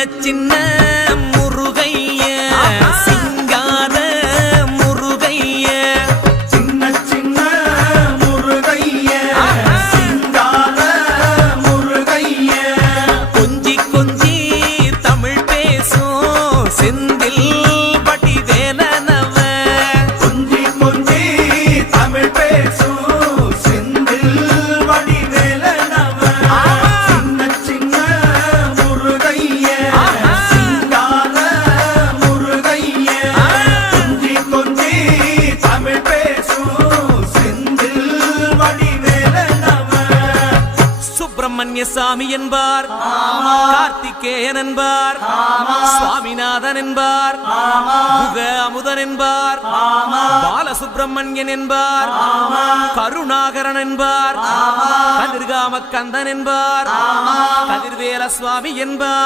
சின்ன முருகைய சிங்கார முருகைய சின்ன சின்ன முருகைய சிங்கார முருகைய கொஞ்சி கொஞ்சி தமிழ் பேசும் செந்தில் பட்டி வேலனவ கொஞ்சி கொஞ்சி தமிழ் பேசும் செந்தில் படி வேலனவ சின்ன சின்ன முருகைய சிங்கார முருகைய கொஞ்சி கொஞ்சி தமிழ் பேசும் செந்தில் படி வேலனவ சுப்பிரமணிய சாமி என்பார், கார்த்திகேயன் என்பார், சுவாமிநாதன் என்பார், முக அமுதன் என்பார், பாலசுப்பிரமணியன் என்பார், கருணாகரன் என்பார், கதிர்காம கந்தன் என்பார், கதிர்வேல சுவாமி என்பார்.